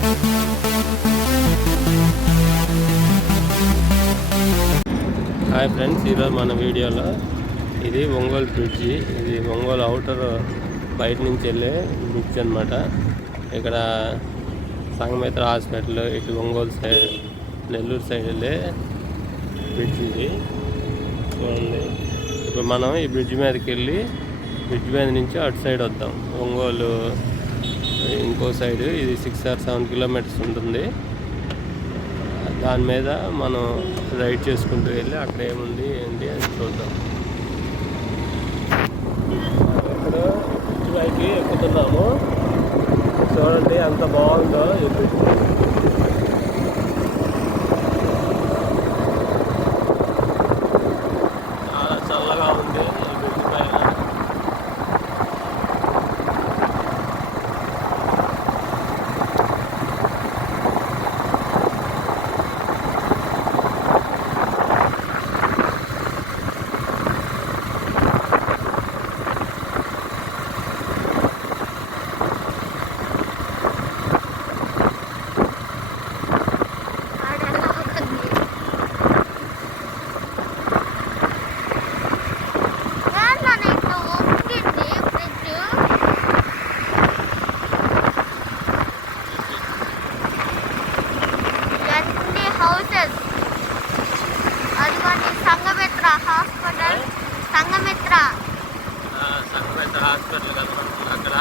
Hi friends, ఈరోజు మన వీడియోలో ఇది ఒంగోలు బ్రిడ్జి. ఇది ఒంగోలు అవుటర్ బయట నుంచి వెళ్ళే బ్రిడ్జ్ అనమాట. ఇక్కడ సంగమిత్ర హాస్పిటల్ ఇటు ఒంగోలు సైడ్, నెల్లూరు సైడ్ వెళ్ళే బ్రిడ్జ్ ఇది. చూడండి, ఇప్పుడు మనం ఈ బ్రిడ్జ్ మీదకి వెళ్ళి బ్రిడ్జ్ మీద నుంచి అటు సైడ్ వద్దాం. ఒంగోలు ఇంకో సైడ్ ఇది 6 or 7 kilometers ఉంటుంది. దాని మీద మనం రైడ్ చేసుకుంటూ వెళ్ళి అక్కడ ఏముంది ఏంటి అని చూద్దాం. ఇక్కడ బ్రిడ్జ్ పైకి ఎక్కుతున్నాము. చూడండి ఎంత బాగుందో ఈ బ్రిడ్జ్. చాలా చల్లగా ఉంది ఈ బ్రిడ్జ్ పైన. సంగమిత్ర హాస్పిటల్ కనబడుతుంది అక్కడ.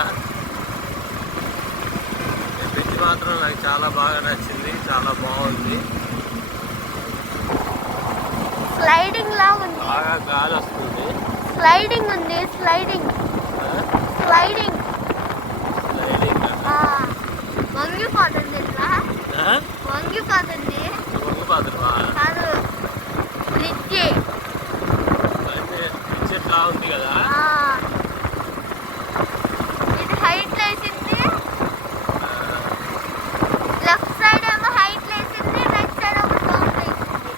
ఈ బ్రిడ్జ్ మాత్రం నాకు చాలా బాగా నచ్చింది, చాలా బాగుంది. స్లైడింగ్ లా ఉంది, బాగా గాలి వస్తుంది. స్లైడింగ్ ఉంది, స్లైడింగ్ స్లైడింగ్ వంగిపోతుంది. ఇట్లా వంగిపోతుంది కాదు, బ్రిడ్జ్ ఎట్లా ఉంది కదా. ఇది హైట్ లేసింది, లెఫ్ట్ సైడ్ ఏమో హైట్ లేసింది, రైట్ సైడ్ ఏమో డౌన్ లేసింది.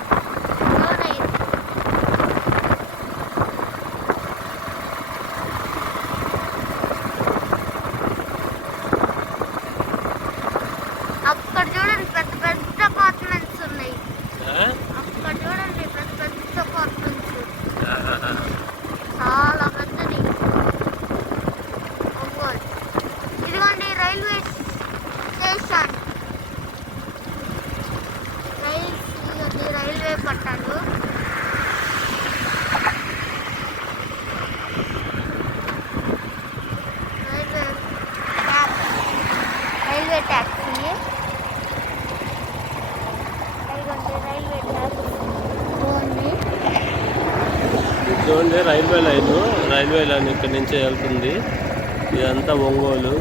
అక్కడ చూడండి పెద్ద పెద్ద అపార్ట్మెంట్స్ ఉన్నాయి. అక్కడ చూడండి పెద్ద పెద్ద అపార్ట్మెంట్స్, చాలా పెద్దది ఒంగోలు. ఇదిగోండి రైల్వే స్టేషన్, రైల్వే పట్టాలు. రైల్వే ట్యాక్సీ, ఇదిగోండి రైల్వే ట్యాక్సీ. చూడండి రైల్వే లైన్ ఇక్కడి నుంచే వెళ్తుంది. ఇదంతా ఒంగోలు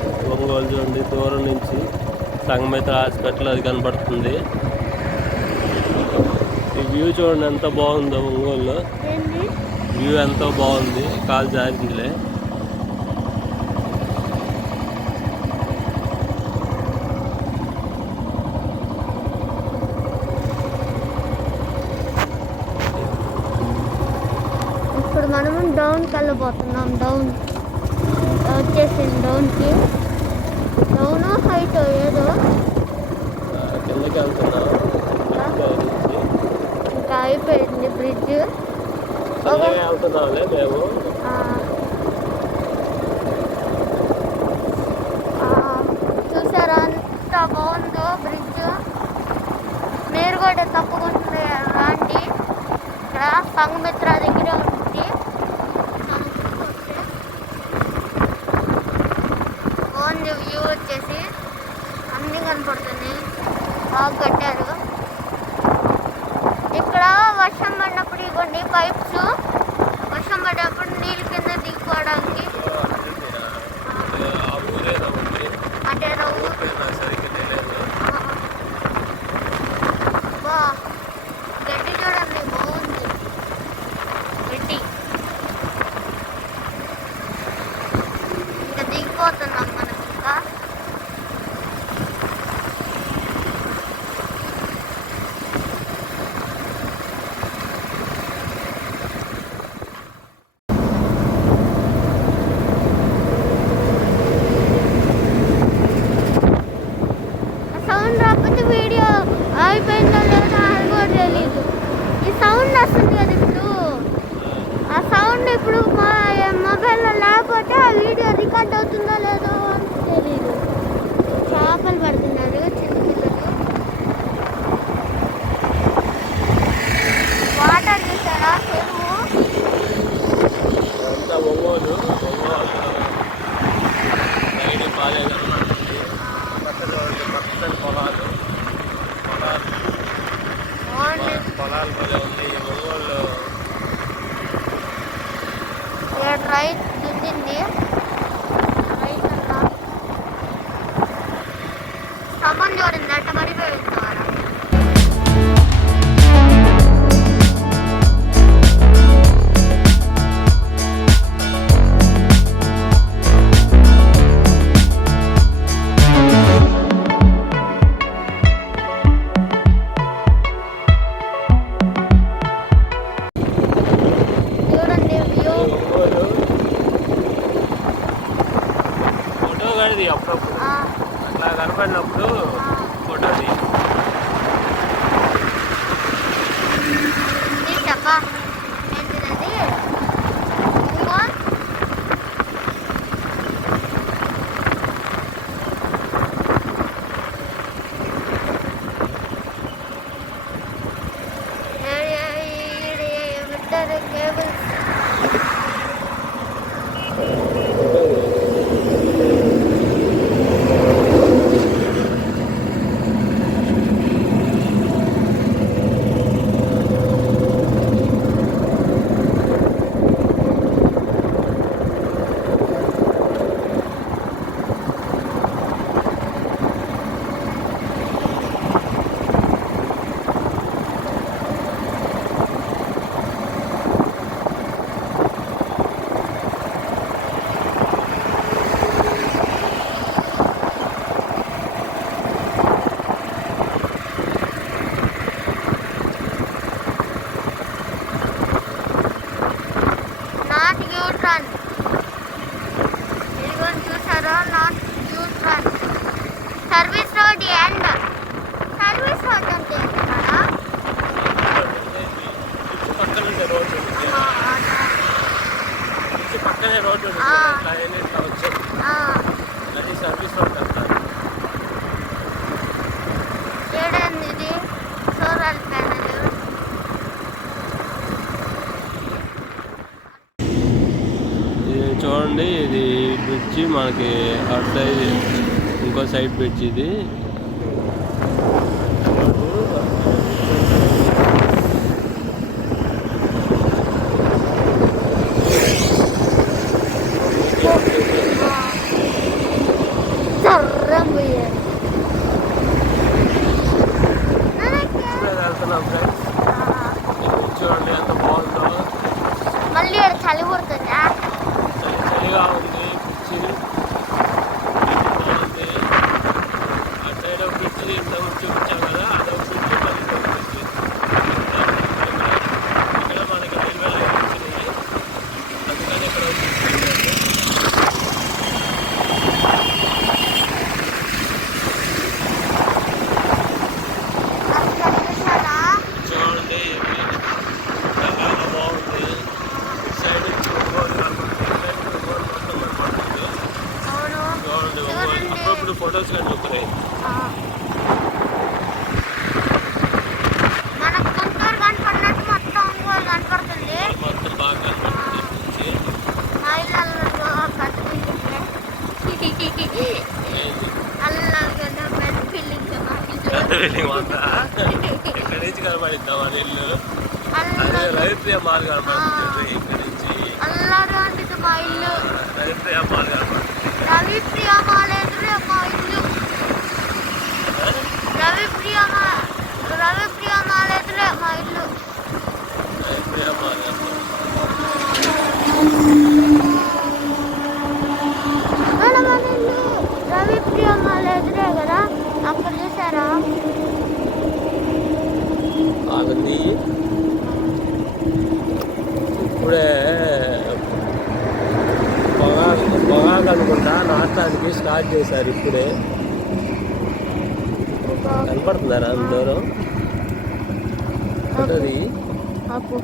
చూడండి. దూరం నుంచి సంగమిత్ర హాస్పిటల్ అది కనబడుతుంది. ఈ వ్యూ చూడండి ఎంత బాగుందో. ఒంగోలులో వ్యూ ఎంతో బాగుంది. కాలు జారిందిలే. ఇప్పుడు మనము డౌన్కి వెళ్ళిపోతున్నాం. డౌన్ వచ్చేసింది. డౌన్కి డౌన్ హైట్ ఏదో కిందకి వెళ్తున్నాం. ఇంకా అయిపోయింది బ్రిడ్జ్. వెళ్తున్నాంలే మేము. చూసారా ఎంత బాగుందో బ్రిడ్జ్. మీరు కూడా తప్పకుండా రండి. ఇక్కడ సంగమిత్ర దగ్గర ఉంది. బాగుంది వ్యూ వచ్చేసి, అన్నీ కనపడుతుంది. బాగా కట్టారు. ఇక్కడ వర్షం పడినప్పుడు ఇవ్వండి పైప్స్, వర్షం పడినప్పుడు నీళ్ళు కింద దిగిపోవడానికి. అంటే గడ్డి చూడండి బాగుంది. గడ్డి ఇంకా దిగిపోతున్నాం మనం. ఇంకా సౌండ్ రాకపోతే వీడియో అయిపోయిందో లేదో అది కూడా తెలియదు. ఈ సౌండ్ వస్తుంది కదా ఇప్పుడు, ఆ సౌండ్ ఇప్పుడు మా మొబైల్లో లేకపోతే ఆ వీడియో రికార్డ్ అవుతుందో లేదో అని తెలియదు. చేపలు పడుతున్నారు చిన్నపిల్లలు. వాటర్ చూసారా చెరువు. అంతా ఒంగోలు నైట్ బాగాలేదు పక్కన పొలాలు పొలాలు భలే ఉంది ఒంగోలు. రైట్ దుద్దింది రైట్ అన్నా స్తంభం చూడండి అట్ట పడిపోయింది. అప్పుడప్పుడు అట్లా కనపడినప్పుడు ఫోటో కేబుల్స్ చూసారా not use run service road end. Service road అంటే పక్కనే రోడ్డు అది సర్వీస్ రోడ్ అంటారు. ఏడంది ఇది సోలార్ ప్యానెల్. చూడండి ఇది బ్రిడ్జి మనకి అటు సైడ్ ఇంకో సైడ్ బ్రిడ్జ్ ఇది. వెళ్తున్నాం ఫ్రెండ్స్, చూడండి ఎంత బాగుందో. మళ్ళీ చలి పుడుతుందా? చలిగా ఉంది. బ్రిడ్జి బాగుంది. అటు సైడ్ ఒక బ్రిడ్జి ఇంతకు చూపించాం కదా, అదొక బ్రిడ్జి మళ్ళీ బ్రిడ్జి. ఇక్కడ మనకి రైల్వే లైన్ వచ్చింది, అందుకని ఇక్కడ చూడండి చాలా బాగుంది. ఇటు సైడ్ అప్పుడప్పుడు ఫొటోస్ కట్టుకున్నాయి. మనకు గుంటూరు కనపడినట్టు మొత్తం ఒంగోలు కనపడుతుంది. మొత్తం బాగా కనపడుతుంది. మా ఇల్లు ఇక్కడ నుంచి కనపడిద్దాం మన ఇల్లు. అదే రవిప్రియ మాల్ కనపడుతుంది. ఇక్కడ నుంచి అల్లాంటిది మా ఇల్లు. రవిప్రియ మాల్ కనపడుతుంది. రవిప్రియ మాల్ ఎదురే మా ఇల్లు. రవిప్రియ మాల్ ఎదురే మా ఇల్లు. రవిప్రియ మాల్ మన ఇల్లు రవిప్రియ మాల్ ఎదురే కదా. అక్కడ చూసారా ఆగుంది. ఇప్పుడే పొగాకు అనుకుంటా నాటానికి స్టార్ట్ చేశారు. ఇప్పుడే కనపడుతున్నారా అంత దూరం ఉంటుంది ఆపు.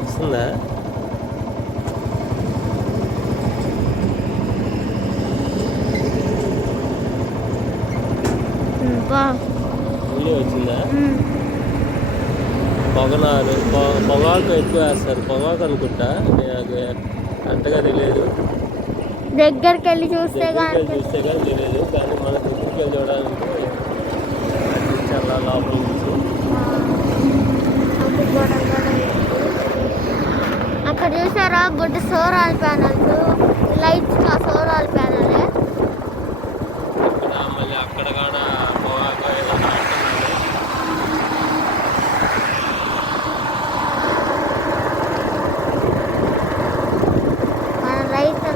వస్తుందా వీడియో వచ్చిందా పొగనారు పొగాకు ఎక్కువ వేస్తారు పొగాకు అనుకుంటా నాకు అంతగా తెలియదు దగ్గరికి వెళ్ళి చూస్తే కానీ తెలియదు కానీ మన దగ్గరికి వెళ్ళి చూడాలంటే చాలా లోపల నుంచి అక్కడ చూసారా గుడ్డ సోలార్ ప్యానల్స్ లైట్స్ సోలార్ ప్యానలే మళ్ళీ అక్కడ కూడా పొగాకు ఏదో నాటుతున్నారు. మన రైతు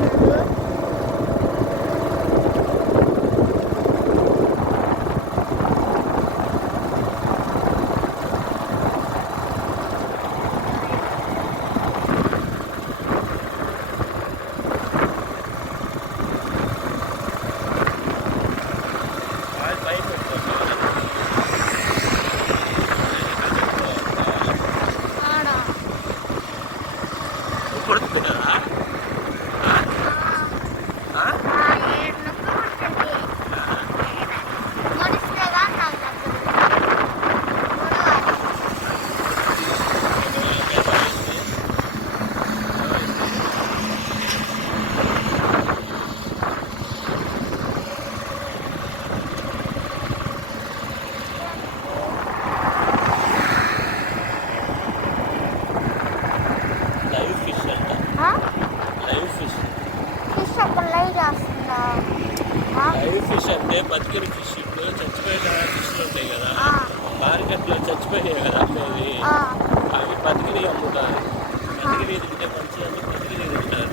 లైవ్ ఫిష్ అంటే బతికిన ఫిష్ ఇప్పుడు చచ్చిపోయిన ఫిష్లు ఉంటాయి కదా మార్కెట్లో చచ్చిపోయాయి కదా అమ్మేది అవి బతికిని అమ్ముతారు బతికిని ఎదిగితే మంచి అంటే బతికిని ఎదుగుతారు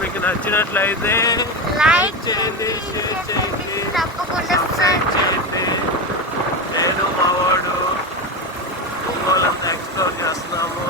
మీకు నచ్చినట్లయితే లైక్ చేయండి, షేర్ చేయండి, తప్పకుండా సబ్స్క్రైబ్ చేయండి. నేను మా వాడు ఒంగోలు ఎక్స్ప్లోర్ చేస్తున్నాము.